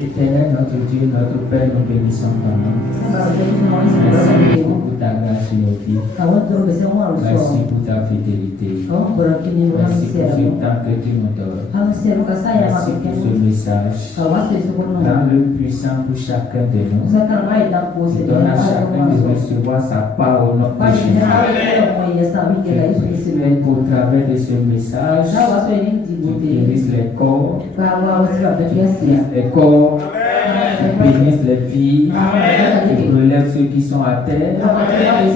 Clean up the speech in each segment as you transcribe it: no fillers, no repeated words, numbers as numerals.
Éternel, notre Dieu, notre Père, nous bénissons ton nom. Merci pour ta grâce sur nos vies. Merci pour ta fidélité. Merci pour ce temps que tu nous donnes. Merci pour ce message. Dans le puissant pour chacun de nous. Tu donnes à chacun de recevoir sa part au nom de Jésus. Je prie qu'au travers de ce message, tu guérisses les corps. Les corps. Tu bénisses les filles, tu relèves ceux qui sont à terre,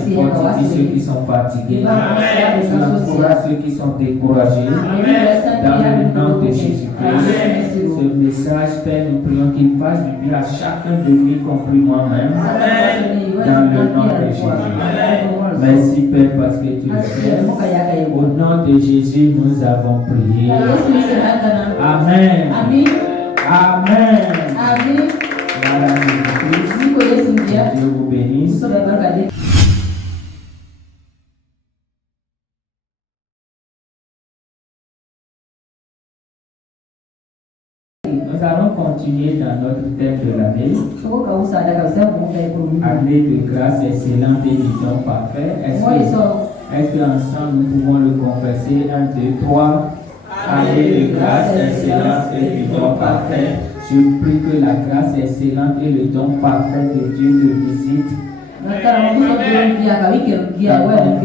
tu fortifies ceux qui sont fatigués, tu encourages ceux qui sont découragés. Dans le nom de Jésus-Christ, ce message, Père, nous prions qu'il fasse du bien à chacun de nous, y compris moi-même, dans le nom de Jésus. Merci, Père, parce que tu le fais. Au nom de Jésus, nous avons prié. Amen. Amen. Amen. Dieu vous bénisse. Nous allons continuer dans notre thème de l'année. Année de grâce excellente et du don parfait. Est-ce qu'ensemble nous pouvons le confesser? 1, 2, 3. Année de grâce excellente et du don parfait. Je prie que la grâce excellente et le don parfait de Dieu te visitent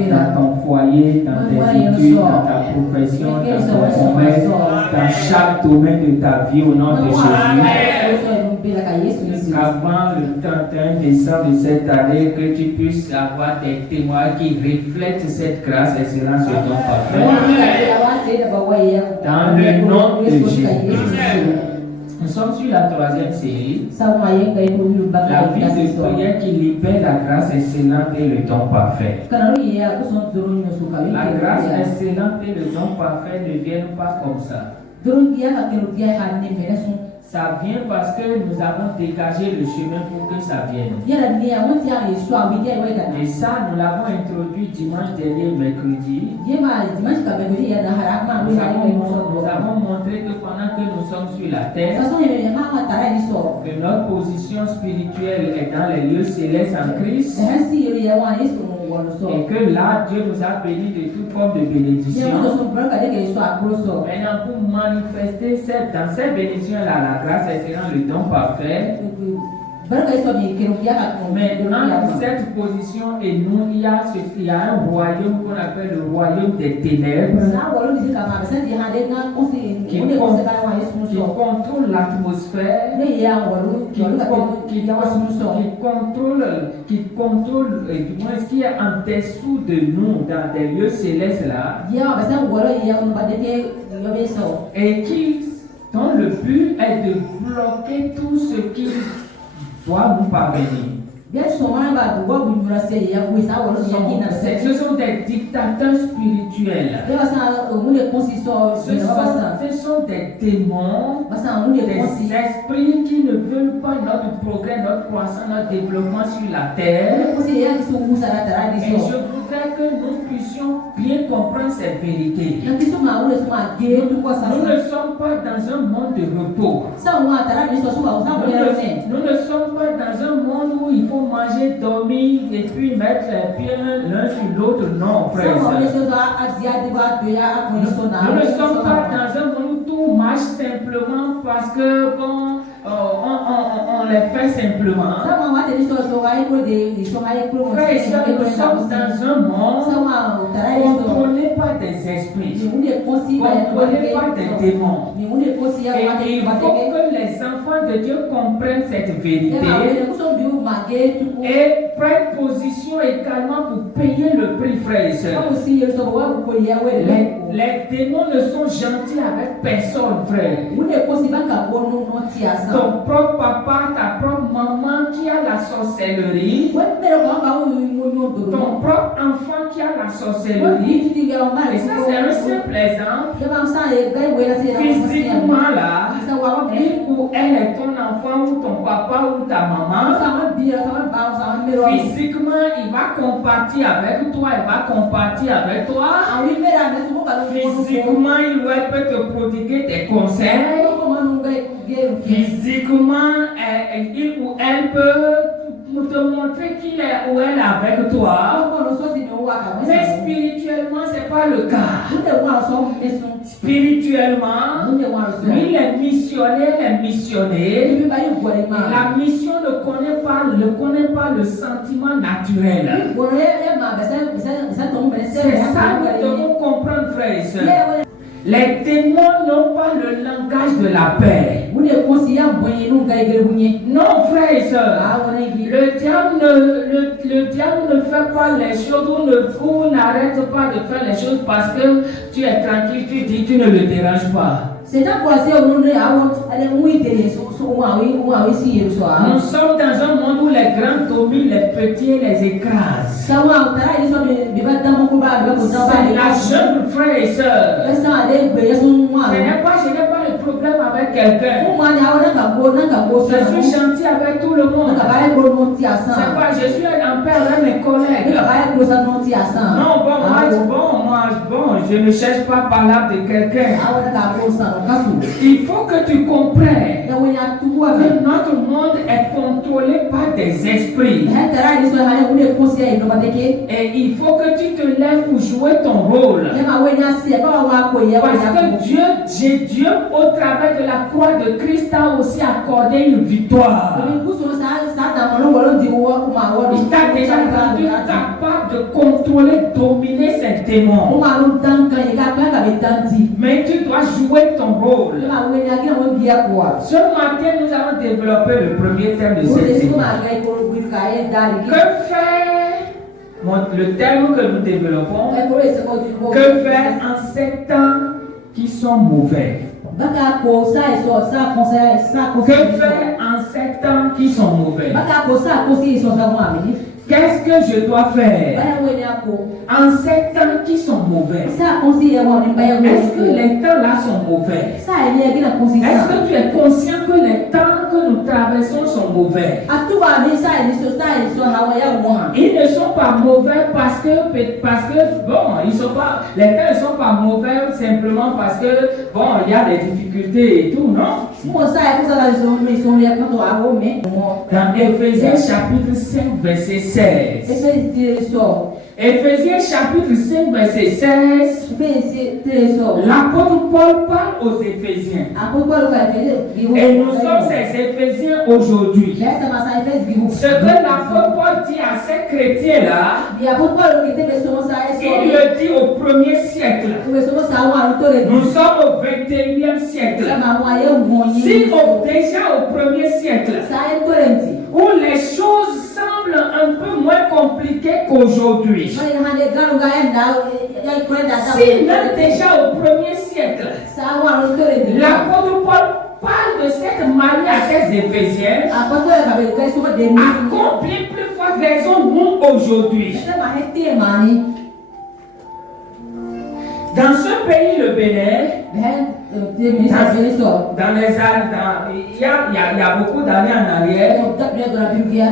dans ton foyer, dans tes études, dans ta profession, dans ton commerce, dans chaque domaine de ta vie au nom de Jésus. Avant le 31 décembre de cette année, que tu puisses avoir des témoins qui reflètent cette grâce excellente et don parfait. Dans le nom de Jésus. Nous sommes sur la 3e série, la vie de prière qui libère la grâce excellente et le don parfait. La grâce excellente et le don parfait ne viennent pas comme ça. Ça vient parce que nous avons dégagé le chemin pour que ça vienne. Et ça, nous l'avons introduit dimanche dernier, mercredi. Nous avons montré que pendant que nous sommes sur la terre, que notre position spirituelle est dans les lieux célestes en Christ. Et que là, Dieu nous a bénis de toute forme de bénédiction. Maintenant, pour manifester dans cette bénédiction-là, la grâce excellente, le don parfait. Mais entre cette position et nous, il y a un royaume qu'on appelle le royaume des ténèbres qui contrôle l'atmosphère, qui contrôle du moins ce qui est en dessous de nous dans des lieux célestes là, et dont le but est de bloquer tout ce qui doit nous parvenir. Ce sont des dictateurs spirituels. Ce sont des démons, des esprits qui ne veulent pas notre progrès, notre croissance, notre développement sur la terre. Et je voudrais que nous puissions bien comprendre cette vérité. Nous ne sommes pas dans un monde de repos. Nous ne sommes pas dans un monde où il faut manger, dormir et puis mettre les pieds l'un sur l'autre. Non, frère. Nous ne sommes pas dans un monde où tout marche simplement parce que bon, on les fait simplement. Frère et soeur, nous sommes dans un monde contrôlé par des esprits, contrôlé par des démons. Et il faut que les enfants de Dieu comprennent cette vérité et prennent position également pour payer le prix, frère et soeur. Les démons ne sont gentils avec personne, frère. Ton propre papa, ta propre maman qui a la sorcellerie, ton propre enfant qui a la sorcellerie, et ça c'est un simple exemple. Physiquement là, où elle est ton enfant ou ton papa ou ta maman, physiquement il va compartir avec toi, elle va compartir avec toi. Physiquement il peut te prodiguer des conseils. Physiquement, il ou elle peut te montrer qu'il est ou elle est avec toi. Mais spirituellement, ce n'est pas le cas. Spirituellement, lui, les missionnaires, les missionnaires, la mission ne connaît pas le sentiment naturel. C'est ça que nous devons comprendre, frères et sœurs. Les démons n'ont pas le langage de la paix. Non, frères et sœurs. Le diable ne fait pas les choses ou n'arrête pas de faire les choses parce que tu es tranquille, tu dis tu ne le déranges pas. Nous sommes dans un monde où les grands dominent les petits et les écrasent. C'est la jeune frère et sœur. Je n'ai pas le problème avec quelqu'un. Je suis gentil avec tout le monde. C'est pas, je suis en paix avec mes collègues. Non, bon, je ne cherche pas par là de quelqu'un. Il faut que tu comprennes que notre monde est contrôlé par des esprits. Et il faut que tu te lèves pour jouer ton rôle. Parce que Dieu, au travers de la croix de Christ, a aussi accordé une victoire. Il t'a déjà rendu capable de contrôler, dominer ces démons. Mais tu dois jouer ton rôle. Ce matin, nous allons développer le premier thème de cette série. Que faire? Le thème que nous développons, que faire en ces temps qui sont mauvais? Que faire en ces temps qui sont mauvais? Qu'est-ce que je dois faire en ces temps qui sont mauvais? Est-ce que les temps là sont mauvais? Est-ce que tu es conscient que les temps que nous traversons sont mauvais? Ils ne sont pas mauvais parce que bon, ils sont pas, les temps ne sont pas mauvais simplement parce que bon, il y a des difficultés et tout, non? Dans Éphésiens chapitre 5 verset 16. Éphésiens chapitre 5 verset 16. L'apôtre Paul parle aux Éphésiens. Et nous sommes ces Éphésiens aujourd'hui. Ce que l'apôtre Paul dit à ces chrétiens-là, il le dit au 1er siècle. Nous sommes au 21e siècle. Si déjà au 1er siècle, où les choses semblent un peu moins compliquées qu'aujourd'hui. Si même déjà au 1er siècle, l'apôtre Paul parle de cette manière à ces Éphésiens, à combien plus forte raison nous aujourd'hui. Dans ce pays, le Bénin, dans les années, il y a beaucoup d'années en arrière,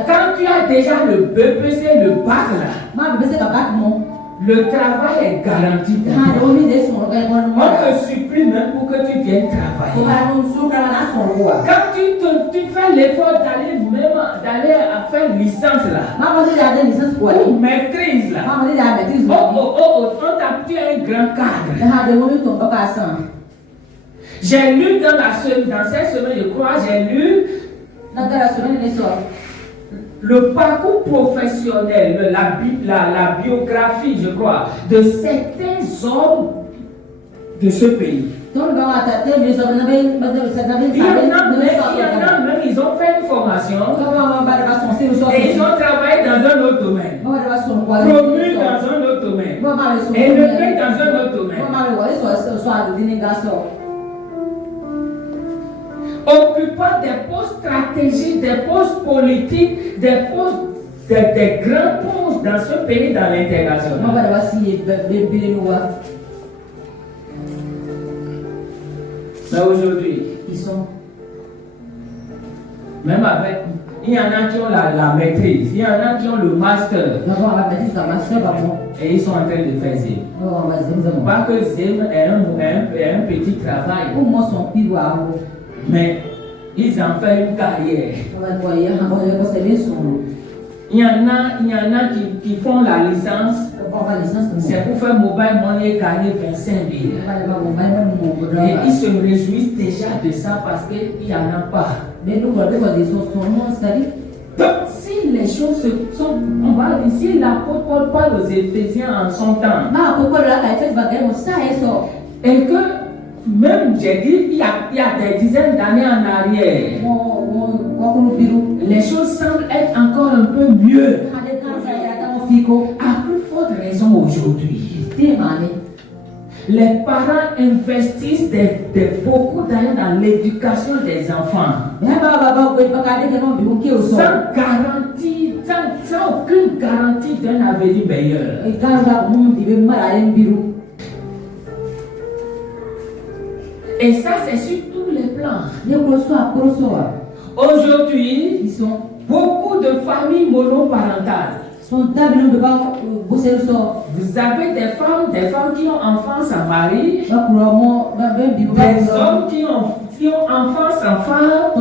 quand tu as déjà le BPC, le bac là, le travail est garanti. On te supplie même pour que tu viennes travailler. Quand tu fais l'effort d'aller faire licence là, ou maîtrise là, tu es un grand cadre. J'ai lu dans cette semaine, je crois, j'ai lu le parcours professionnel, la biographie, je crois, de certains hommes de ce pays. Il y en a même, ils ont fait une formation et ils ont travaillé dans un autre domaine, promu dans un autre domaine, élevé dans un autre domaine, occupant des postes stratégiques, des postes politiques, des postes, des grands postes dans ce pays, dans l'intégration. Mais aujourd'hui, ils sont même avec. Il y en a qui ont la maîtrise, il y en a qui ont le master. Et ils sont en train de faire Zim. Pas que Zim est un petit travail. Mais Ils en font une carrière. Il y en a qui font la licence. C'est pour faire mobile money et gagner 25 000. Et ils se réjouissent déjà de ça parce qu'il n'y en a pas. Donc, si les choses sont, on va dire, si l'apôtre Paul parle aux Éphésiens en son temps, et que même, j'ai dit, il y a des dizaines d'années en arrière, les choses semblent être encore un peu mieux. À plus forte raison aujourd'hui. Les parents investissent beaucoup d'argent dans l'éducation des enfants. Sans garantie, sans aucune garantie d'un avenir meilleur. Et ça, c'est sur tous les plans. Aujourd'hui, beaucoup de familles monoparentales. Vous avez des femmes qui ont enfants sans mari, des hommes qui ont enfants sans femme.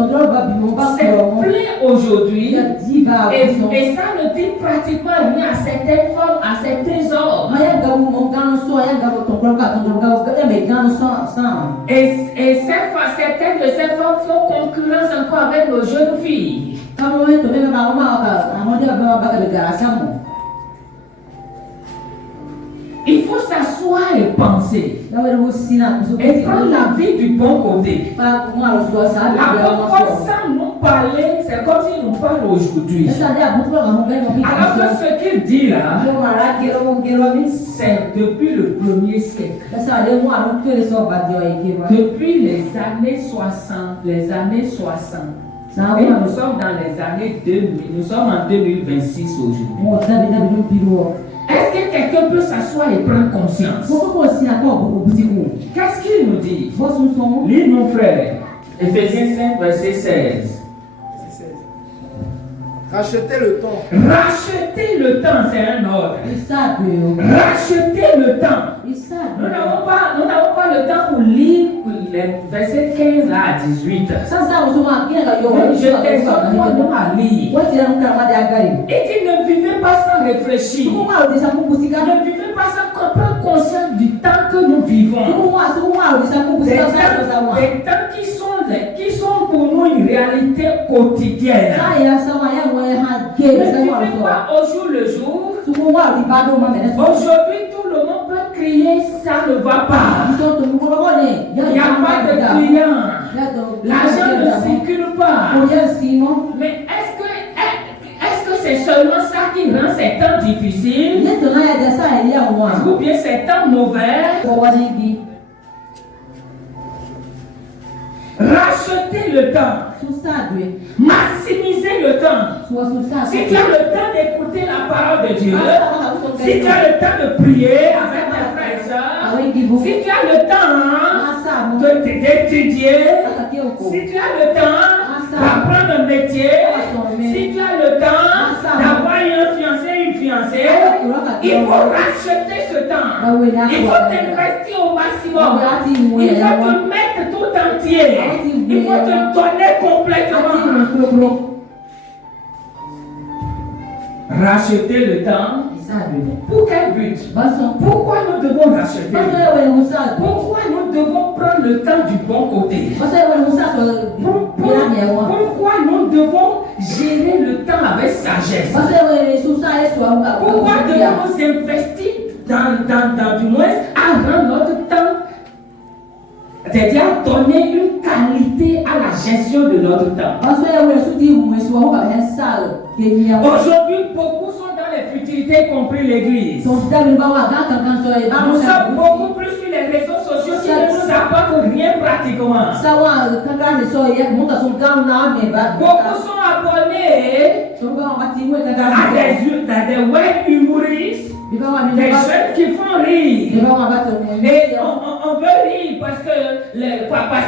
C'est plein aujourd'hui. Et ça ne dit pratiquement rien à certaines femmes, à certains hommes. Et certaines de ces femmes font concurrence encore avec nos jeunes filles. Il faut s'asseoir et penser. Et prendre la vie du bon côté. L'apôtre Paul, sans nous parler, c'est comme s'il nous parle aujourd'hui. Alors que ce qu'il dit là, c'est depuis le 1er siècle. Depuis les années 60. Et nous sommes dans les années 2000. Nous sommes en 2026 aujourd'hui. Est-ce que quelqu'un peut s'asseoir et prendre conscience? Qu'est-ce qu'il nous dit? Lis mon frère. Éphésiens 5, verset 16. Rachetez le temps. Racheter le temps, c'est un ordre. Racheter le temps. Nous n'avons pas le temps pour lire les versets 15 à 18. Je t'exhorte à lire. Et tu ne vivez pas sans réfléchir. Ne vivez pas sans prendre conscience du temps que nous vivons. Des temps qui sont pour nous une réalité quotidienne. Ne vivez pas au jour le jour. Aujourd'hui, tout le monde peut crier, ça ne va pas. Il n'y a pas de clients. L'argent ne circule pas. Mais est-ce que c'est seulement ça qui rend ces temps difficiles? Ou bien ces temps mauvais? Racheter le temps. Maximiser le temps. Si tu as le temps d'écouter la parole de Dieu, si tu as le temps de prier avec tes frères et sœurs, si tu as le temps d'étudier, si tu as le temps d'apprendre un métier, si tu as le temps d'avoir un fiancé, une fiancée, il faut racheter ce temps. Il faut t'investir au maximum. Il faut te mettre tout entier. Il faut te donner complètement. Racheter le temps. Pour quel but? Pourquoi nous devons racheter? Pourquoi nous devons prendre le temps du bon côté? Pourquoi nous devons gérer le temps avec sagesse? Pourquoi devons nous investir dans du moins à rendre notre temps, c'est-à-dire donner une qualité à la gestion de notre temps? Aujourd'hui, beaucoup sont dans les futilités, y compris l'église. Nous sommes beaucoup plus sur les réseaux sociaux qui ne nous apportent rien pratiquement. Beaucoup sont abonnés à des web humoristes, des jeunes qui font rire. Et on veut rire parce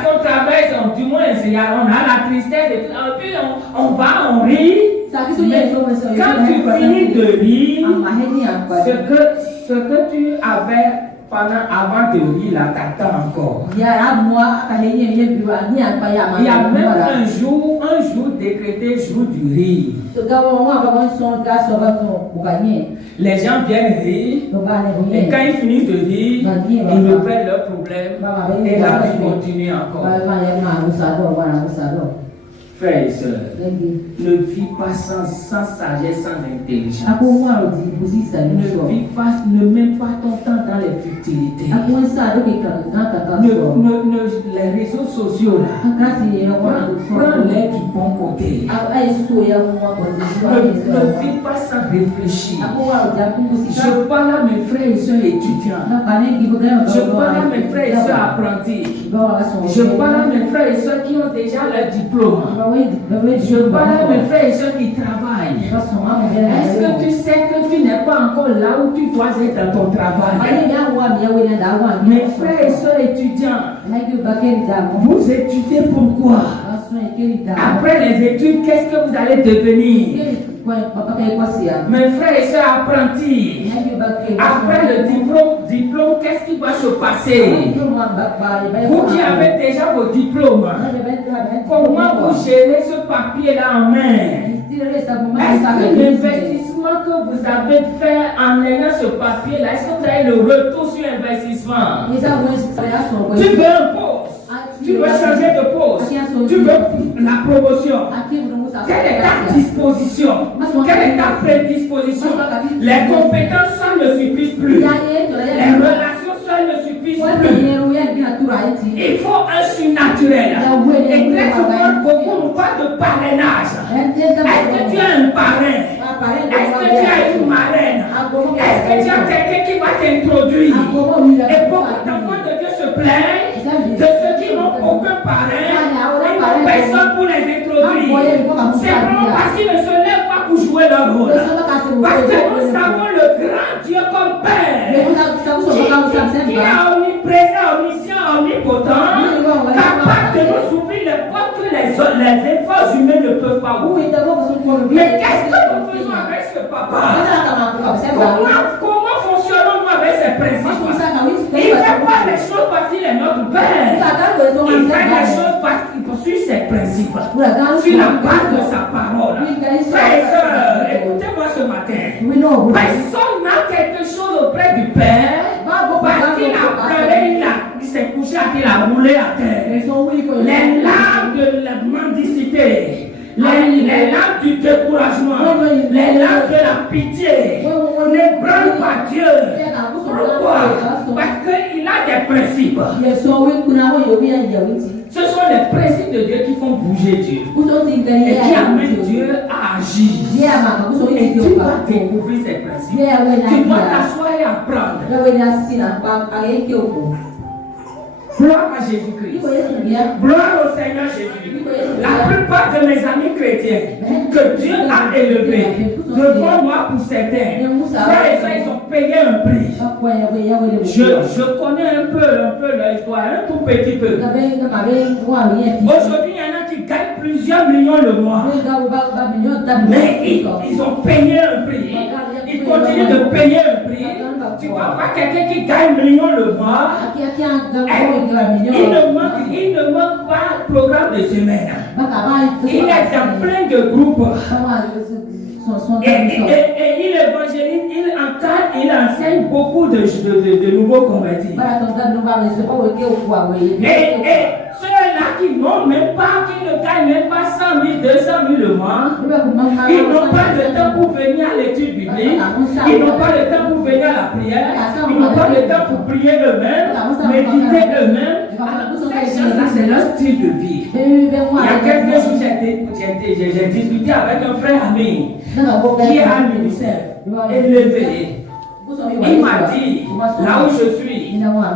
qu'on traverse, du moins on a la tristesse et puis on rit. Mais quand tu finis de rire, ce que tu avais avant de lire, là, t'attends encore. Il y a même un jour décrété, jour du rire. Les gens viennent rire, et quand ils finissent de rire, ils reprennent leurs problèmes, et la vie continue encore. Frères et sœurs, ne vis pas sans sagesse, sans intelligence. Ne mets pas ton temps dans les futilités. Les réseaux sociaux, là, prends-les du bon côté. Ne vis pas sans réfléchir. Je parle à mes frères et sœurs étudiants. Je parle à mes frères et sœurs apprentis. Je parle à mes frères et sœurs qui ont déjà leur diplôme. Je parle à mes frères et sœurs qui travaillent. Est-ce que tu sais que tu n'es pas encore là où tu dois être dans ton travail? Mes frères et sœurs étudiants, vous étudiez pourquoi? Après les études, qu'est-ce que vous allez devenir? Mes frères et sœurs apprentis, après le diplôme, qu'est-ce qui va se passer? Vous qui avez déjà vos diplômes, comment vous gérez ce papier-là en main? Est-ce que l'investissement que vous avez fait en ayant ce papier-là, est-ce que vous avez le retour sur investissement? Tu veux un poste, tu veux changer de poste, tu veux la promotion. Quelle est ta disposition? Quelle est ta prédisposition? Les compétences seules ne suffisent plus. Les relations seules ne suffisent plus. Il faut un surnaturel. Et très souvent, beaucoup n'ont pas de parrainage. Est-ce que tu as un parrain? Est-ce que tu as une marraine? Est-ce que tu as quelqu'un qui va t'introduire? Et beaucoup d'enfants de Dieu se plaignent de ceux qui n'ont aucun parrain. Ils n'ont personne pour les introduire. C'est vraiment parce qu'ils ne se lèvent pas pour jouer leur rôle. Parce que nous savons le grand Dieu comme Père, qui est omniprésent, omniscient, omnipotent, capable de nous ouvrir les portes que les efforts humains ne peuvent pas ouvrir. Mais qu'est-ce que nous faisons avec ce papa? Comment fonctionnons-nous avec ces principes? Il ne fait pas les choses parce qu'il est notre Père. Il fait les choses parce qu'il poursuit ses principes. Sur la base de sa parole. Frères et sœurs, écoutez-moi ce matin. Personne n'a quelque chose auprès du Père parce qu'il a pleuré, il s'est couché, il a roulé à terre. Les larmes de la mendicité, les larmes du découragement, les larmes de la pitié ne brûlent pas Dieu. Pourquoi? Parce qu'il a des principes. Ce sont les principes de Dieu qui font bouger Dieu et qui amènent Dieu à agir. Et tu dois découvrir ces principes. Tu dois t'asseoir et apprendre. Gloire à Jésus-Christ. Gloire au Seigneur Jésus. La plupart de mes amis chrétiens que Dieu a élevés, devant moi pour certains, ils ont payé un prix. Je connais un peu leur histoire, un tout petit peu. Aujourd'hui, il y en a qui gagnent plusieurs millions le mois. Mais ils ont payé un prix. Ils continuent de payer un prix. Tu vois pas quelqu'un qui gagne millions le mois. Il ne manque pas de programme de semaine. Il est dans plein de groupes. Et il évangélise, il encadre, il enseigne beaucoup de nouveaux convertis. Et ceux-là qui n'ont même pas, qui ne gagnent même pas 100 000, 200 000 le mois, ils n'ont pas le temps pour venir à l'étude biblique, ils n'ont pas le temps pour venir à la prière, ils n'ont pas le temps pour prier eux-mêmes, méditer eux-mêmes. Ces gens-là, c'est leur style de vie. Il y a quelques jours, j'ai discuté avec un frère ami qui est à l'UNICEF, élevé. Il m'a dit, là où je suis,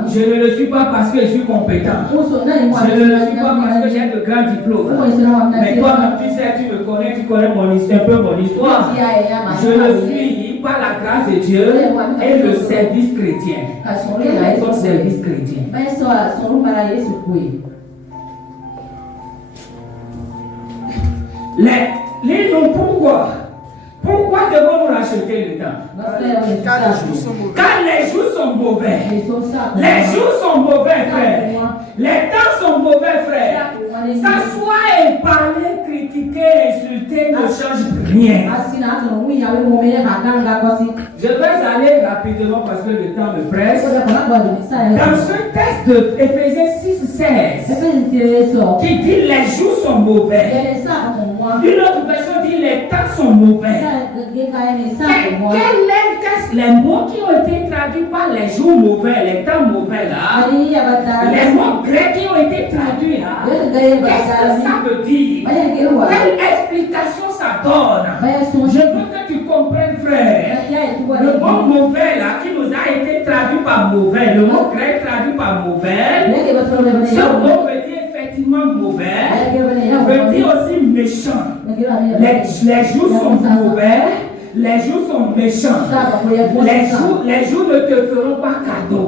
je ne le suis pas parce que je suis compétent. Je ne le suis pas parce que j'ai de grands diplômes. Mais toi-même, tu sais, tu connais un peu mon histoire. Je le suis par la grâce de Dieu et le service chrétien. Quel est ton service chrétien? Les noms pourquoi? Pourquoi devons-nous racheter le temps? Quand les jours sont mauvais. Les jours sont mauvais, frère. Les temps sont mauvais, frère. S'asseoir et parler, critiquer, insulter ne change rien. Je vais aller rapidement parce que le temps me presse. Dans ce texte de Éphésiens 6:16, qui dit les jours sont mauvais. Une autre version dit les temps sont mauvais. Quels les mots qui ont été traduits par les jours mauvais, les temps mauvais là, les mots grecs qui ont été traduits là, qu'est-ce que ça veut dire? Quelle explication ça donne? Je veux que tu comprennes, frère. Le mot mauvais là, qui nous a été traduit par mauvais, le mot grec traduit par mauvais, ce mot veut dire effectivement mauvais, veut dire aussi méchant. Les jours sont mauvais. Les jours sont méchants. Les jours ne te feront pas cadeau.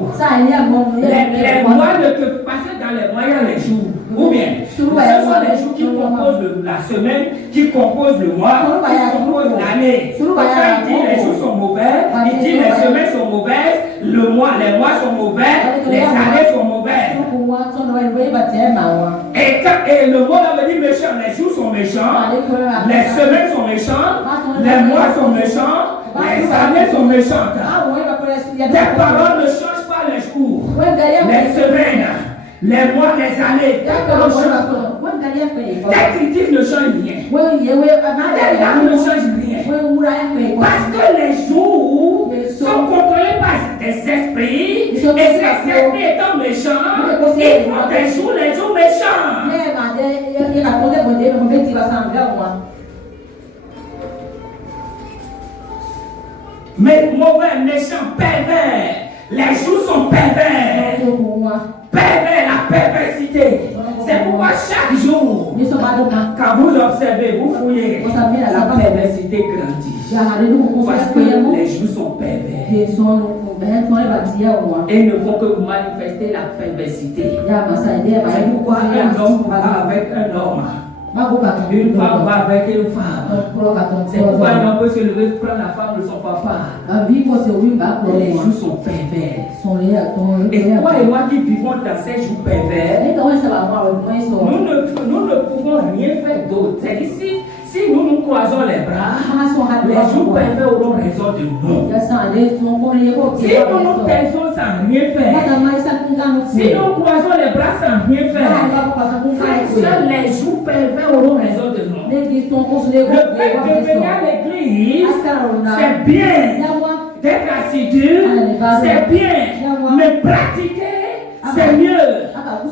Les mois ne te passent dans les mois, les jours. Ou bien, ce sont les jours qui composent la semaine, qui composent le mois, qui composent l'année. Quand il dit les jours sont mauvais, il dit les semaines sont mauvaises, les mois sont mauvais, les années sont mauvaises. Et le mot là veut dire méchant. Les jours sont méchants, les semaines sont méchantes, les mois sont méchants, les années sont méchantes. Tes paroles ne changent pas les jours, les semaines, les mois, les années. Tes paroles changent. Tes critiques ne changent rien. Tes larmes ne changent rien. Parce que les jours sont contrôlés par des esprits, et ces esprits étant méchants, ils font des jours, les jours méchants. Mais mauvais, méchant, pervers. Les jours sont pervers. Pervers, la perversité. C'est pourquoi chaque jour, quand vous observez, vous fouillez, la perversité grandit. Parce que les jours sont pervers. Et ne font que vous manifester la perversité. C'est pourquoi un homme va avec un homme. Une femme va avec une femme. C'est pourquoi un homme peut se lever pour prendre la femme de son papa. Les jours sont pervers. Et toi et moi qui vivons dans ces jours pervers, nous ne pouvons rien faire d'autre. C'est ici. Si nous nous croisons les bras, les jours pervers auront raison de nous. Si nous nous taisons sans rien faire, si nous croisons les bras sans rien faire, les jours pervers auront raison de nous. Le fait de venir à l'église, c'est bien. D'être assidu, c'est bien. Mais pratiquer, c'est mieux.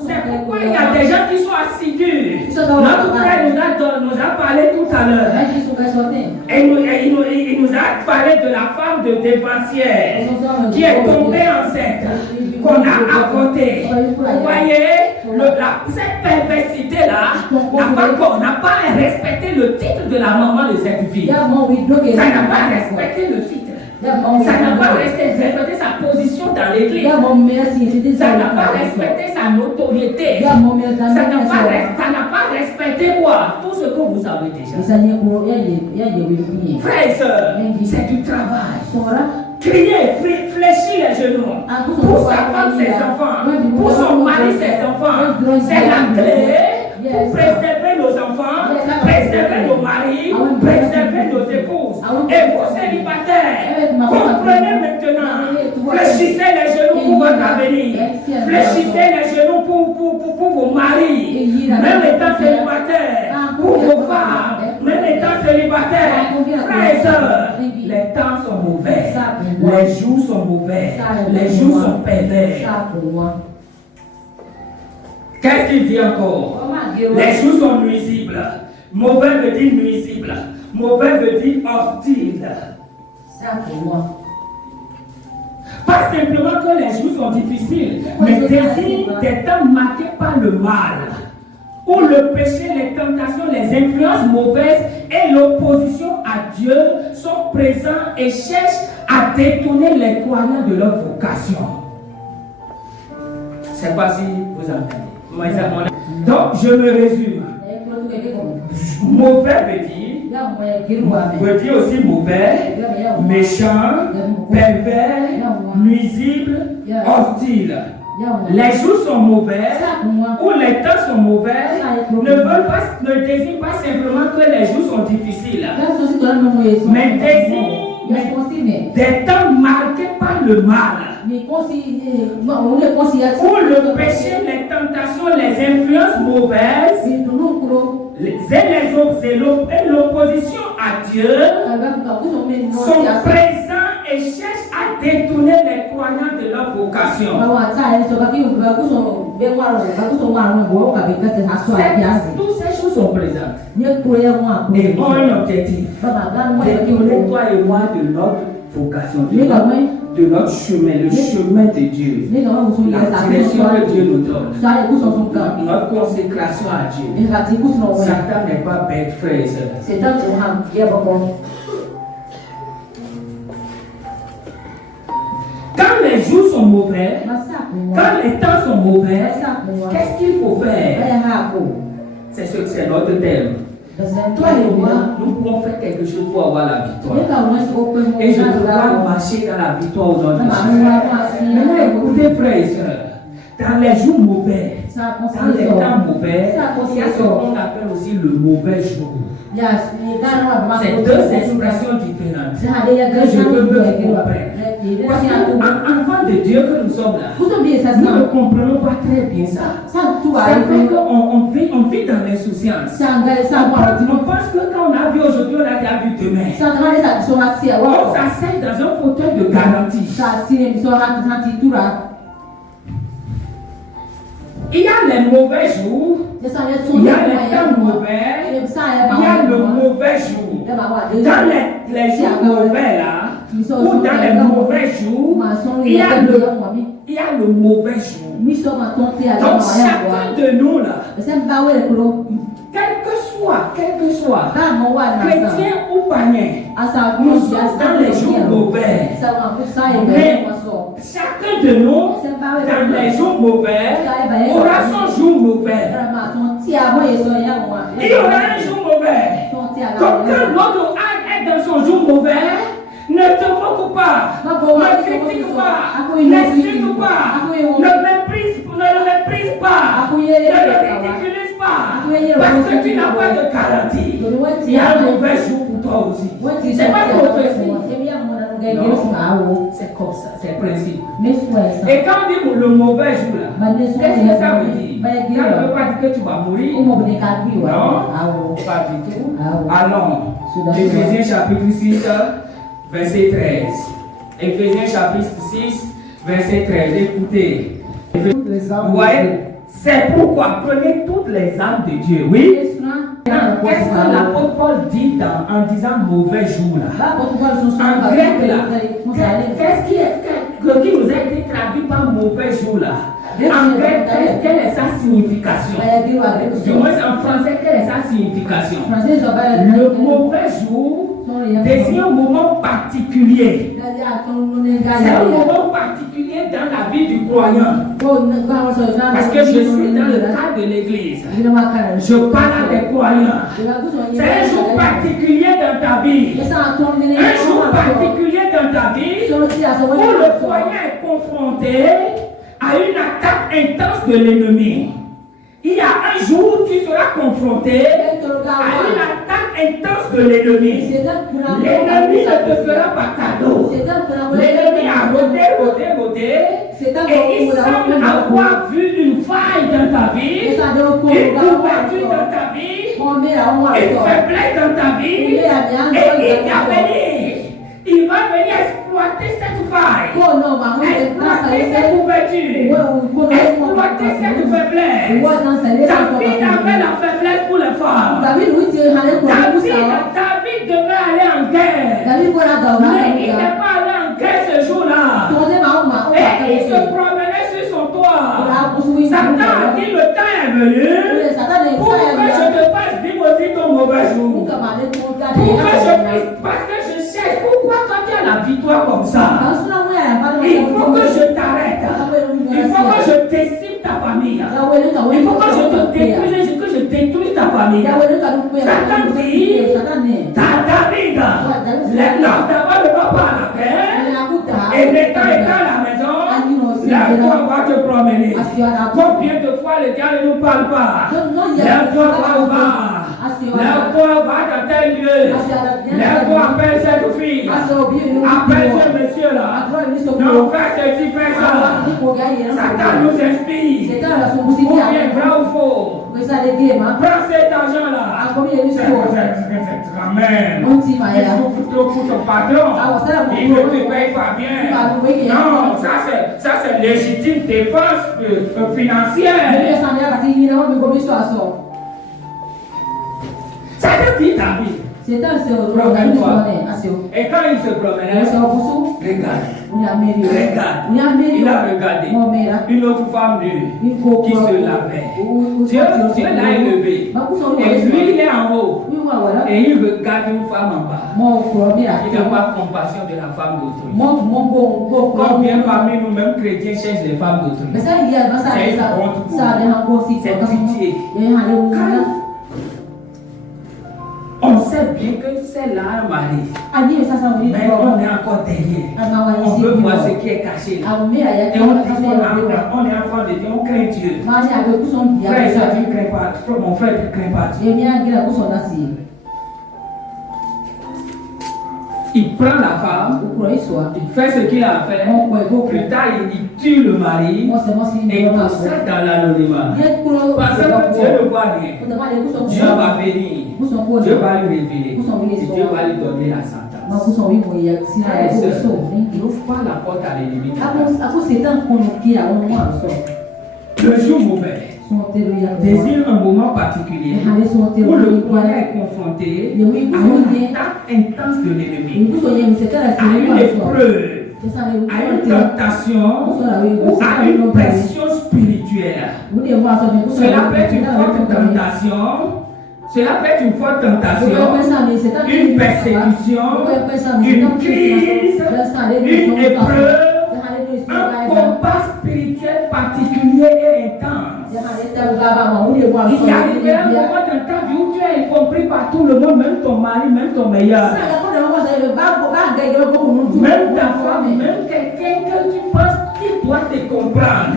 C'est pourquoi il y a des gens qui sont assidus. Notre frère nous a parlé tout à l'heure. Et il nous a parlé de la femme de dépensière qui est tombée enceinte, qu'on a avortée. Vous voyez, cette perversité-là n'a pas respecté le titre de la maman de cette fille. Ça n'a pas respecté le titre. Ça n'a pas respecté sa position dans l'église. Ça n'a pas respecté sa notoriété. Ça n'a pas respecté quoi? Tout ce que vous avez déjà. Frères et sœurs, c'est du travail. Crier, fléchir les genoux. Pour sa femme, ses enfants. Pour son mari, ses enfants. C'est la clé pour préserver nos enfants, préserver nos maris, préserver nos épouses. Et vous célibataires, comprenez maintenant, fléchissez les genoux pour votre avenir, fléchissez les genoux pour vos maris, même étant célibataires, pour vos femmes, même étant célibataires. Frères et sœurs, les temps sont mauvais, les jours sont mauvais, les jours sont pervers. Qu'est-ce qu'il dit encore? Les jours sont nuisibles. Mauvais veut dire nuisible. Mauvais veut dire hostile. Pas simplement que les jours sont difficiles, mais désignent des temps marqués par le mal, où le péché, les tentations, les influences mauvaises et l'opposition à Dieu sont présents et cherchent à détourner les croyants de leur vocation. Je ne sais pas si vous entendez. Donc, je me résume. Mauvais veut dire veut dire aussi mauvais, méchant, pervers, nuisible, hostile. Les jours sont mauvais ou les temps sont mauvais ne désignent pas simplement que les jours sont difficiles, mais désignent des temps marqués par le mal, où le péché, les tentations, les influences mauvaises et l'opposition à Dieu sont présents et cherchent à détourner les croyants de leur vocation. Toutes ces choses sont présentes et ont un objectif: détourner toi et moi de notre vocation, de notre chemin, le chemin de Dieu, la direction que Dieu nous donne, notre consécration à Dieu. Satan n'est pas bête, frère et sœur. Quand les jours sont mauvais, quand les temps sont mauvais, qu'est-ce qu'il faut faire? C'est notre thème. Toi et moi, nous pouvons faire quelque chose pour avoir la victoire. Et je dois marcher dans la victoire au nom de Jésus. Maintenant, écoutez, frères et sœurs, dans les jours mauvais, dans les temps mauvais, il y a ce qu'on appelle aussi le mauvais jour. C'est deux expressions différentes que je veux que vous compreniez. Parce qu'enfant de Dieu que nous sommes là, nous ne comprenons pas très bien ça. C'est vrai qu'on vit dans l'insouciance. On pense que quand on a vu aujourd'hui, on a déjà vu demain. On s'assied dans un fauteuil de garantie. Il y a les mauvais jours, il y a les temps mauvais, il y a le mauvais jour. Dans les jours mauvais là, ou dans les mauvais jours, il y a le mauvais jour. Donc chacun de nous là, quel que soit, chrétien ou païen, nous sommes dans les jours mauvais. Mais chacun de nous, dans les jours mauvais, aura son jour mauvais. Il y aura un jour mauvais. Donc quand l'autre est dans son jour mauvais, ne te moque pas, ne critique pas, n'insulte pas, ne le méprise pas, ne le ridiculise pas, parce que tu n'as pas de garantie. Il y a un mauvais jour pour toi aussi. C'est pas prophétie. Non, c'est comme ça, c'est le principe. Et quand on dit le mauvais jour là, qu'est-ce que ça veut dire? Ça ne veut pas dire que tu vas mourir. Non, pas du tout. Allons, Éphésiens chapitre 6, verset 13. Éphésiens chapitre 6, verset 13. Écoutez. Vous voyez, c'est pourquoi prenez toutes les âmes de Dieu. Oui. Qu'est-ce que l'apôtre Paul dit en disant mauvais jour là? En grec là, qu'est-ce qui nous a été traduit par mauvais jour là? En grec, quelle est sa signification? Du moins en français, quelle est sa signification? Le mauvais jour désigne un moment particulier. C'est un moment particulier dans la vie du croyant. Parce que je suis dans le cadre de l'église. Je parle à des croyants. C'est un jour particulier dans ta vie. Un jour particulier dans ta vie où le croyant est confronté à une attaque intense de l'ennemi. Il y a un jour où tu seras confronté à une attaque intense de l'ennemi. L'ennemi ne te fera pas cadeau. L'ennemi a rodé. Et il semble avoir vu une faille dans ta vie, une ouverture dans ta vie, une faiblesse dans ta vie. Et il va venir exploiter cette faille, exploiter cette ouverture, exploiter cette faiblesse. David avait la faiblesse pour les femmes. David devait aller en guerre, mais il n'est pas allé en guerre ce jour-là. Et il se promenait sur son toit. Satan a dit: le temps est venu pour que je te fasse vivre aussi ton mauvais jour. Parce que je cherche. Pourquoi quand tu as la victoire comme ça, il faut que je t'arrête. Il faut que je décime ta famille. Il faut que je te détruise, que je détruise ta famille. Satan dit, ta David, lève-toi d'abord ne va pas à la guerre. Et l'état est à la maison. Lève-toi, va te promener. Combien de fois le diable ne nous parle pas? Lève-toi, va au bar. Lève-toi, va dans tel lieu. Lève-toi, appelle cette fille. Appelle ce monsieur-là. Non, fais ceci, fais ça. Satan nous inspire. Ou bien vrai ou faux. Prends cet argent-là. Amen. Tu souffres trop pour ton patron. Il ne te paye pas bien. Non, ça c'est légitime défense financière. Ça veut dire David. Et quand il se promenait, regarde. Il a regardé une autre femme nue qui se lavait. Dieu l'a élevé. Et lui, il est en haut. Et il regarde une femme en bas. Il n'a pas compassion de la femme d'autrui. Combien parmi nous-mêmes chrétiens cherchent les femmes d'autrui? C'est une honte pour nous. C'est pitié. On sait bien que c'est là un mari. Mais on est encore derrière. On veut voir ce qui est caché là. Et on dit qu'on est enfant de Dieu, on craint Dieu. Frère, ça tu ne crains pas. Mon frère, tu ne crains pas Dieu. Il prend la femme, il fait ce qu'il a à faire. Plus tard, il tue le mari et tout ça dans l'anonymat. Parce que Dieu ne voit rien. Dieu va venir. Dieu va lui révéler. Et Dieu va lui donner la sentence. N'ouvre pas la porte à l'ennemi. Le jour mauvais désigne un moment particulier où le croyant est confronté à une attaque intense de l'ennemi, à une épreuve, à une tentation ou à une pression spirituelle. Cela peut être une forte tentation. Cela peut être une forte tentation, une persécution, une crise, une épreuve, un combat spirituel particulier et intense. Il arrivera un moment dans ta vie où tu es incompris par tout le monde, même ton mari, même ton meilleur. Même ta femme, même quelqu'un que tu penses qu'il doit te comprendre.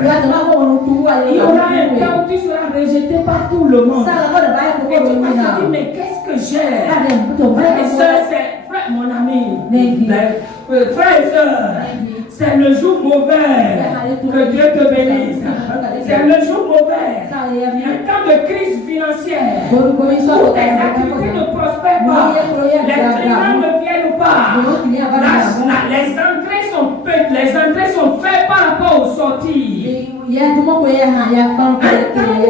Il y aura un temps où tu seras rejeté par tout le monde. Et tu vas te dire, mais qu'est-ce que j'ai? Frère et soeur, c'est mon ami. Frère et soeur, c'est le jour mauvais. Que Dieu te bénisse. C'est le jour mauvais. Un temps de crise financière. Où tes activités ne prospèrent pas. Les clients ne viennent pas. Les entrées sont faites par rapport aux sorties. Un temps où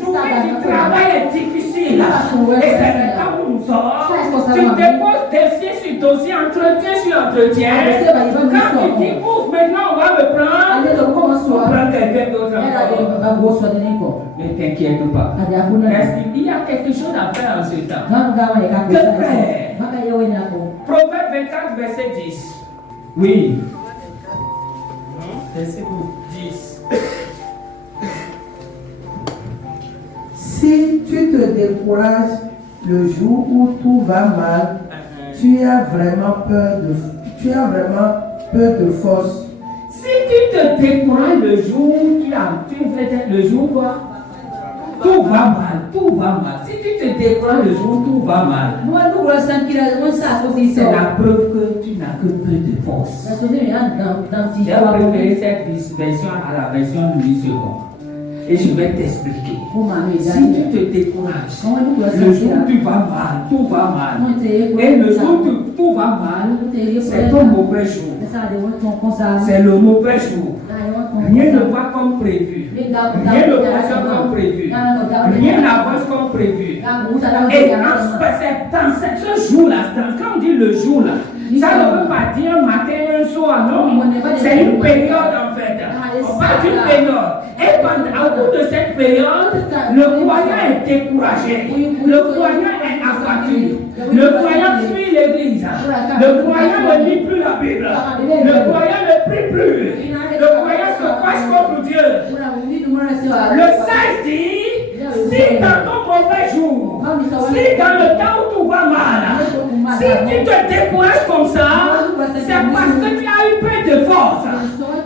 trouver du travail est difficile. Et c'est le temps où nous sommes. Tu déposes dossier sur dossier, entretien sur entretien. Quand tu dis ouf, maintenant on va me prendre, on prend quelqu'un d'autre encore. Ne t'inquiète pas. Est-ce qu'il y a quelque chose à faire en ce temps? Que faire? Proverbe 24, verset 10. Oui. Verset 10. Si tu te décourages le jour où tout va mal, tu as vraiment peu de force. Si tu te décourages le jour où le jour quoi? Tout va mal. Si tu te décourages le jour où tout va mal, c'est la preuve que tu n'as que peu de force. J'ai préféré cette version à la version Louis II. Et je vais t'expliquer. Si tu te décourages, le jour où tu vas mal, tout va mal. Et le jour où tout va mal, c'est ton mauvais jour. C'est le mauvais jour. Rien ne va comme prévu. Rien ne fonctionne comme prévu. Rien n'avance comme prévu. Et dans ce jour-là, quand on dit le jour-là, ça ne veut pas dire un matin, un soir, non. C'est une période en fait. On parle d'une période. Et au bout de cette période, le croyant est découragé. Le croyant est abattu. Le croyant fuit l'église. Le croyant ne lit plus la Bible. Le croyant ne prie plus. Le croyant se fâche contre Dieu. Le sage dit, si dans ton mauvais jour, si dans le temps où tout va mal, si tu te décourages comme ça, c'est parce que tu as eu peu de force.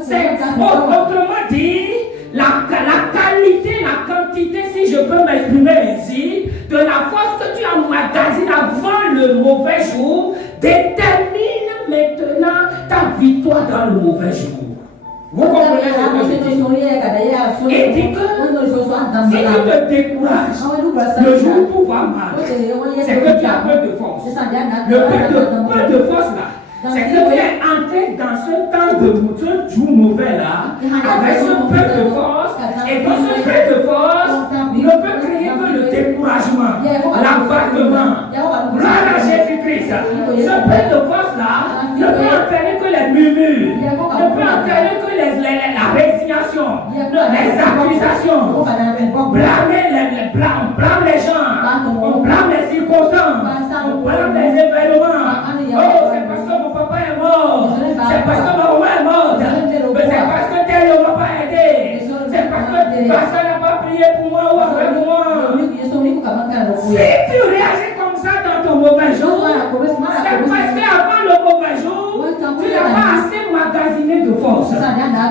C'est autrement dit, la qualité, la quantité, si je peux m'exprimer ainsi, de la force que tu emmagasines avant le mauvais jour, détermine maintenant ta victoire dans le mauvais jour. Vous comprenez ce que je dis? Et dit que si tu te décourages, le jour où tout va mal, c'est que tu as peu de force. Le peu de force là, c'est que tu es entré dans ce temps de jour mauvais là, avec ce peu de force, et dans ce peu de force, ne peut créer que le découragement, l'abattement. Gloire à Jésus-Christ. Ce peu de force là ne peut entraîner que les murmures, ne peut entraîner que la résignation, les accusations, on blâme les gens, on blâme les circonstances, on blâme les événements. Oh, c'est parce que mon papa est mort, c'est parce que ma maman est morte, mais c'est parce que tel ne m'a pas aidé, c'est parce que pasteur n'a pas prié pour moi ou avec moi. Si tu réagis comme ça dans ton mauvais jour, c'est parce qu'avant le mauvais jour, tu n'as pas assez magasiné de force, tu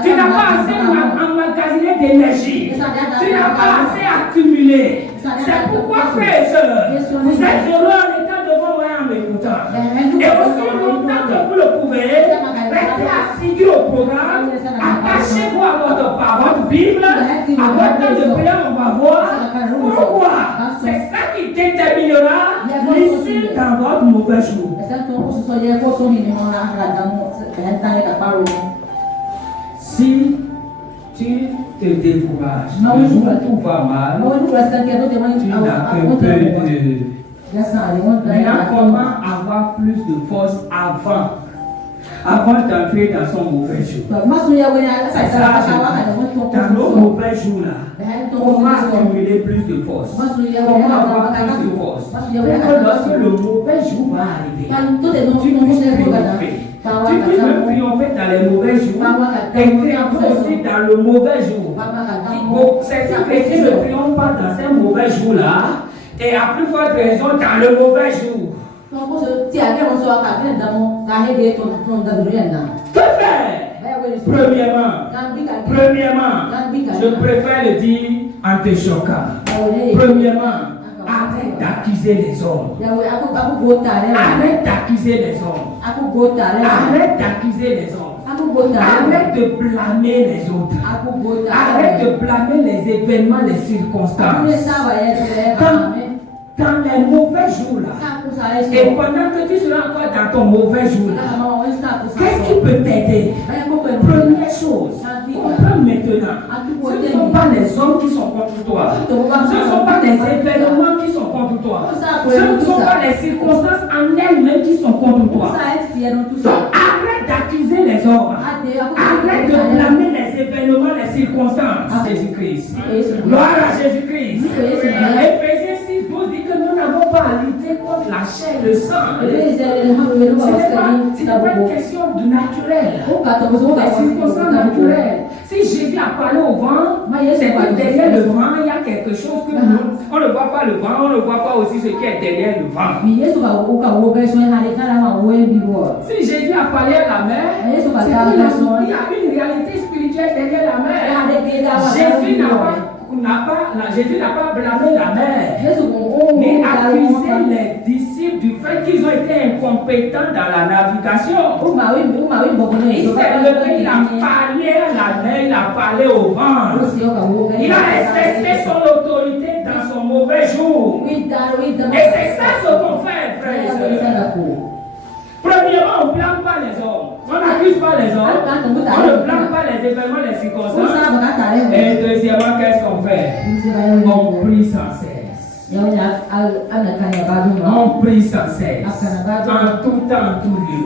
n'as pas assez emmagasiné d'énergie, tu n'as pas assez accumulé. C'est pourquoi, frères et sœurs, vous êtes heureux en étant devant moi en m'écoutant. Et aussi longtemps que vous le pouvez, restez assidus au programme, attachez-vous à votre Bible, à votre temps de prière, on va voir. Pourquoi? C'est ça qui déterminera l'issue dans votre mauvais jour. Si tu te décourages, le jour où tout va mal, tu n'as qu'un peu de... Maintenant, comment avoir plus de force avant d'entrer dans son mauvais jour? C'est ça, dans nos mauvais jours là, comment accumuler plus de force? Comment avoir plus de force? Pour que lorsque le mauvais jour va arriver, tu puisses triompher. Tu puisses même triompher dans les mauvais jours et triompher aussi dans le mauvais jour. Certains chrétiens ne triomphent pas dans ces mauvais jours-là et à plus forte raison dans le mauvais jour. Que faire? Premièrement, je préfère le dire en te choquant. Premièrement, arrête d'accuser les hommes. Arrête d'accuser les hommes. Arrête d'accuser les hommes. Arrête de blâmer les autres. Arrête de blâmer les événements, les circonstances. Dans les mauvais jours là, et pendant que tu seras encore dans ton mauvais jour là, qu'est-ce qui peut t'aider? Première chose, comprends maintenant, ce ne sont pas les hommes qui sont contre toi, ce ne sont pas les événements qui sont contre toi, ce ne sont pas les circonstances en elles-mêmes qui sont contre toi. Donc arrête d'accuser les hommes, arrête de blâmer les événements, les circonstances. Jésus-Christ, gloire à Jésus-Christ. Éphésiens 6 dit que nous n'avons pas à lutter contre la chair et le sang. Ce n'est pas une question de naturel. Les circonstances naturelles. Si Jésus a parlé au vent, c'est que derrière le vent, il y a quelque chose que nous, on ne voit pas le vent, on ne voit pas aussi ce qui est derrière le vent. Si Jésus a parlé à la mer, c'est qu'il y a une réalité spirituelle derrière la mer. Jésus n'a pas blâmé la mer, mais accusé les disciples du fait qu'ils ont été incompétents dans la navigation. Il a parlé à la mer, il a parlé au vent. Il a exercé son autorité dans son mauvais jour. Et c'est ça ce qu'on fait, frères et sœurs. Premièrement, on ne blâme pas les hommes. On n'accuse pas les hommes. On ne blâme pas les événements, les circonstances. Et deuxièmement, qu'est-ce qu'on fait? On prie sans cesse. On prie sans cesse. En tout temps, en tout lieu.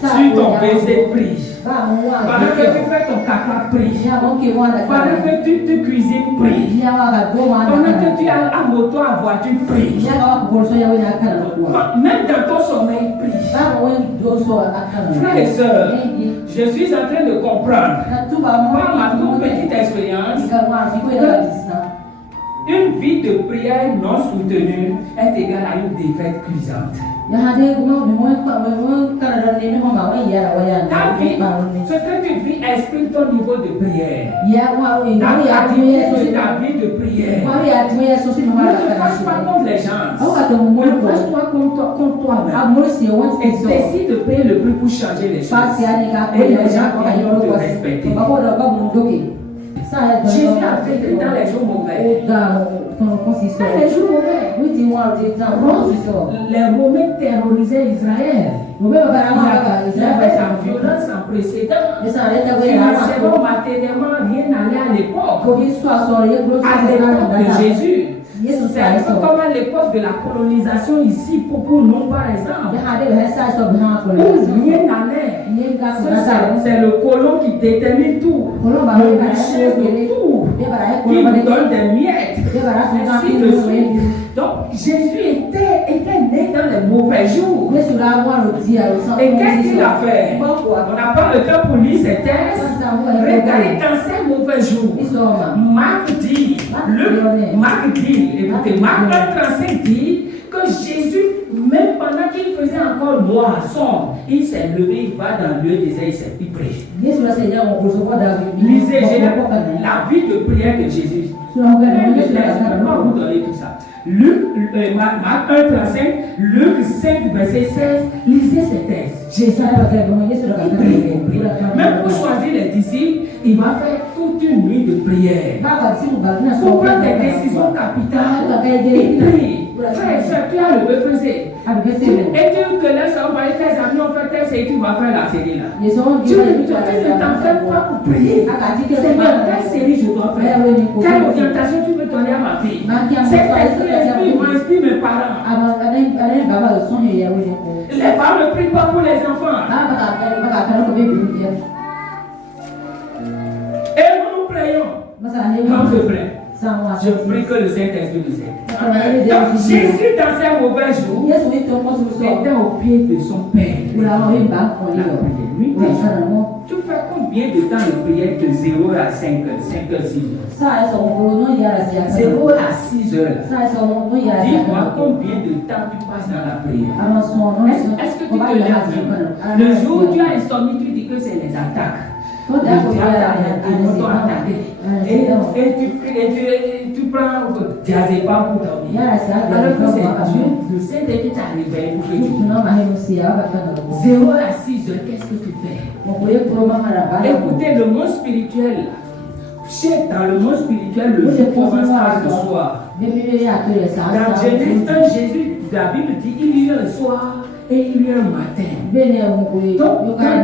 Sur ton WC, prie. Pendant que tu fais ton caca, prie. Pendant que tu cuisines, prie. Pendant que tu as un moto à voiture, prie. Même dans ton sommeil, prie. Frères et sœurs, je suis en train de comprendre par ma toute petite expérience une vie de prière non soutenue est égale à une défaite cuisante. Ta vie, ce que tu vis exprime ton niveau de prière. Ta vie de prière. Ne te fâche pas contre les gens. Ne fâche-toi contre toi-même. Et décide de payer le prix pour changer les choses. Et les gens vont te respecter. Jésus a vécu dans les jours mauvais. Dans les jours mauvais. Les Romains terrorisaient Israël. Il y avait la violence sans précédent. Financièrement, matériellement, rien n'allait à l'époque. À l'époque de Jésus. C'est un peu comme à l'époque de la colonisation ici, pour nous par exemple. Où rien n'allait. C'est le colon qui détermine tout. Le richesse de tout. Qui nous donne des miettes. Ainsi de suite. Donc Jésus était né dans les mauvais jours. Et qu'est-ce qu'il a fait? On n'a pas le temps pour lire ces textes. Regardez dans ces mauvais jours. Marc dit, écoutez, Marc 1,35 dit que Jésus, même pendant qu'il faisait encore noir, sombre, il s'est levé, il va dans le lieu désert, il prêche. Lisez la vie de prière de Jésus. Je ne vais pas vous donner tout ça. Marc 1,35, Luc 5, verset 16, lisez ces textes. Jésus il prie. Même pour choisir les disciples, il va faire toute une nuit de prière. Pour prendre des décisions capitales, il prie. Frère et soeur, qui a le faisait. Et tu te laisses envoyer tes amis, on fait tes séries, tu vas faire la série là. Tu ne t'en fais pas pour prier. C'est ma quelle série je dois faire. Quelle orientation tu veux donner à ma fille. Cet esprit m'inspire mes parents. Les parents ne prient pas pour les enfants. Et nous prions. Quand je prie. Je prie que le Saint-Esprit nous aide. Donc Jésus dans ses mauvais jours était au pied de son Père. Lui, tu fais combien de temps de prière de 0 à 5 heures, 6 heures? 0 à 6 heures. Dis-moi combien de temps tu passes dans la prière. Est-ce que tu te lèves? Le jour où tu as insomnie, tu dis que c'est les attaques. Le diable t'a attaqué. Et tu prends diazépam pour dormir. Alors que c'est Dieu, le Saint-Esprit t'a réveillé pour que tu dormes. 0 à 6 heures, qu'est-ce que tu fais? Écoutez, le monde spirituel, dans le monde spirituel, le jour commence par le soir. Dans Genèse 1, Jésus, la Bible dit il y a un soir et il y a un matin. Donc,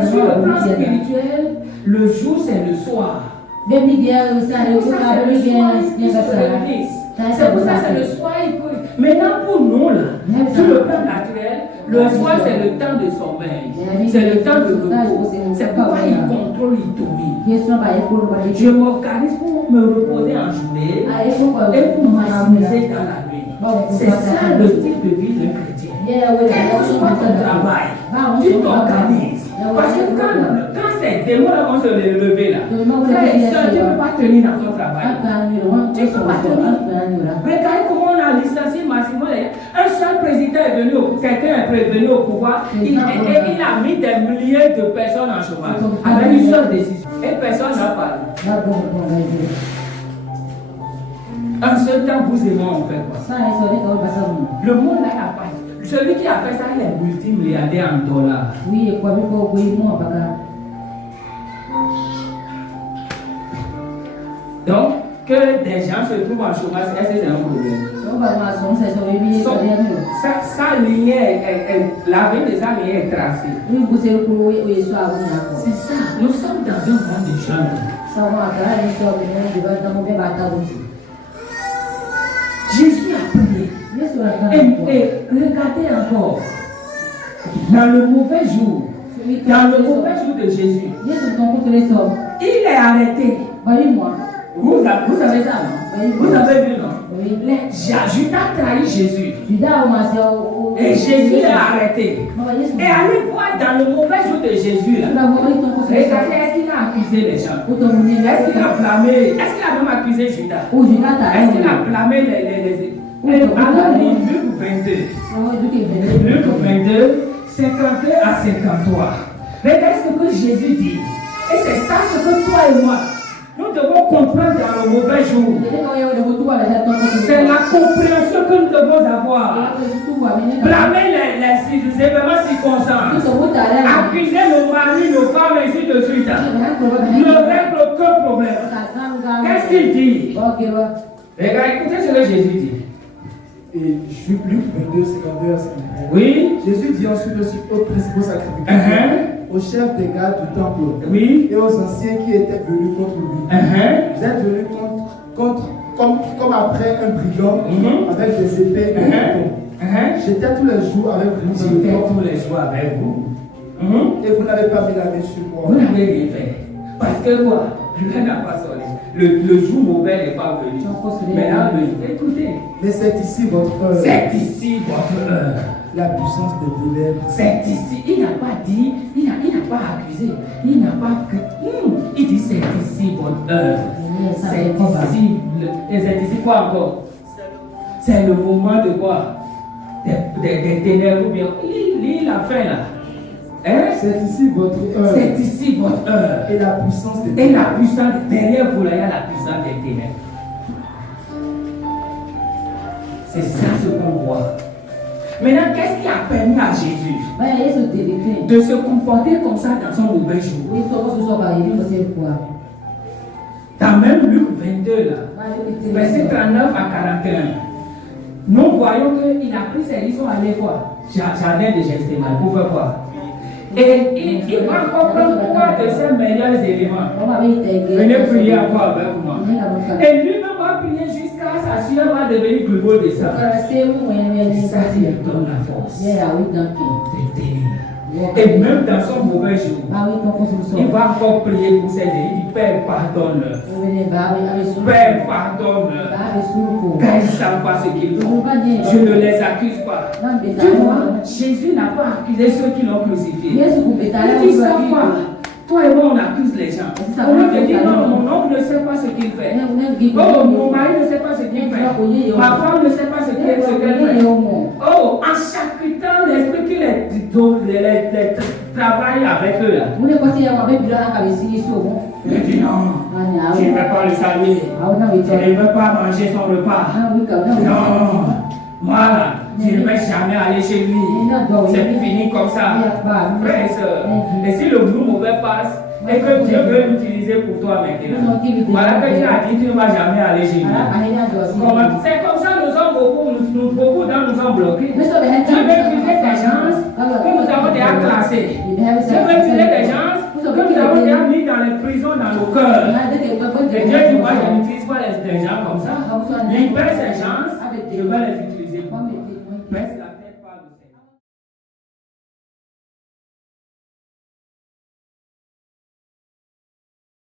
sur le plan spirituel, le jour c'est le soir. C'est pour ça que c'est le soir. Maintenant pour nous là, sur le plan naturel, le soir c'est le temps de sommeil. C'est le temps de repos. C'est pourquoi il contrôle, il domine. Je m'organise pour me reposer en journée et pour maximiser dans la nuit. C'est ça le style de vie d'un chrétien. Quel que soit ton travail, tu t'organises. Parce que quand ces démons vont se lever là, frère et soeur, tu ne peux pas tenir dans ton travail. Tu ne peux pas tenir. Regardez comment on a licencié massivement. Un seul président est venu, quelqu'un est venu au pouvoir, il a mis des milliers de personnes en chômage avec une seule décision. Et personne n'a parlé. En ce temps, vous et moi, on fait quoi? Le monde là n'a pas. Celui qui a fait ça, il est multimilliardaire en dollars. Donc, que des gens se trouvent en chômage, est-ce que c'est un problème? Sa ligne, la vie de sa ligne est tracée. C'est ça, nous sommes dans un monde de gens. Jésus a prié. Et regardez encore. Dans le mauvais jour de Jésus, il est arrêté. Vous savez ça, non? Vous avez vu, non? Judas trahit Jésus. Et Jésus est arrêté. Et allez voir dans le mauvais jour de Jésus, là. Regardez, est-ce qu'il a accusé les gens? Est-ce qu'il a blâmé? Est-ce qu'il a même accusé Judas? Est-ce qu'il a blâmé les alors, Luc 22. Luc 22, 52 à 53. Regardez ce que Jésus dit. Et c'est ça ce que toi et moi, nous devons comprendre dans le mauvais jour. C'est la compréhension que nous devons avoir. Blâmer les événements circonstances. Accuser nos maris, nos femmes, ainsi de suite. Ne règle aucun problème. Qu'est-ce qu'il dit? Regarde, écoutez ce que Jésus dit. Et Luc 22, 52 à 53. Oui. Jésus dit ensuite aux principaux sacrificateurs, aux chefs des gardes du temple, oui, et aux anciens qui étaient venus contre lui. Vous êtes venus comme après un brigand avec des épées et des bâtons. J'étais tous les jours avec vous. Et vous n'avez pas mis la main sur moi. Vous n'avez rien fait. Parce que quoi? Rien n'a pas sonné. Le jour mauvais n'est pas venu. Maintenant, écoutez. Mais c'est ici votre heure. C'est ici votre heure. La puissance des ténèbres. C'est ici. Il n'a pas dit, il n'a pas accusé. Il n'a pas. Il dit c'est ici votre heure. C'est ici. Et c'est ici quoi encore? C'est le moment de quoi? Des ténèbres ou bien. Il a fait là. Hein? C'est ici votre heure. C'est ici votre heure. Et la puissance des ténèbres. Et la puissance, derrière vous là, il y a la puissance des ténèbres. C'est ça ce qu'on voit. Maintenant, qu'est-ce qui a permis à Jésus de se comporter comme ça dans son mauvais jour? Dans même Luc 22 là, verset 39 à 41, nous voyons qu'il a pris ses livres, allé quoi? Jardin de Gethsémani, pour faire quoi? Et il va encore prendre trois de ses meilleurs éléments. Venez prier encore avec moi. Et lui-même va prier jusqu'à sa sueur va devenir plus beau de ça. C'est ça qui lui donne la force de tenir. Et même dans son mauvais jour, il va encore prier pour ses ennemis. Il dit Père, pardonne-leur. Père, pardonne-leur. Car ils ne savent pas ce qu'ils font. Je ne les accuse pas. Tu vois, Jésus n'a pas accusé ceux qui l'ont crucifié. Il dit ça quoi? Toi et moi, on accuse les gens. On leur dit non, mon oncle ne sait pas ce qu'il fait. Oh, mon mari ne sait pas ce qu'il fait. Ma femme ne sait pas ce qu'elle fait. Oh, en chapitant l'esprit qui les travaille avec eux là. Il dit non, je ne vais pas le saluer. Je ne veux pas manger son repas. Non, moi, je ne vais jamais aller chez lui. C'est fini comme ça. Frère et soeur, et si le jour mauvais passe, et que Dieu veut l'utiliser pour toi maintenant, voilà que Dieu a dit tu ne vas jamais aller chez lui. C'est comme ça nous sommes beaucoup dans nous sommes bloqués. Dieu veut utiliser des gens que nous avons déjà classés. Dieu veut utiliser des gens que nous avons déjà mis dans les prisons dans nos cœurs. Et Dieu dit moi je n'utilise pas des gens comme ça. Libère ces gens, je vais les utiliser.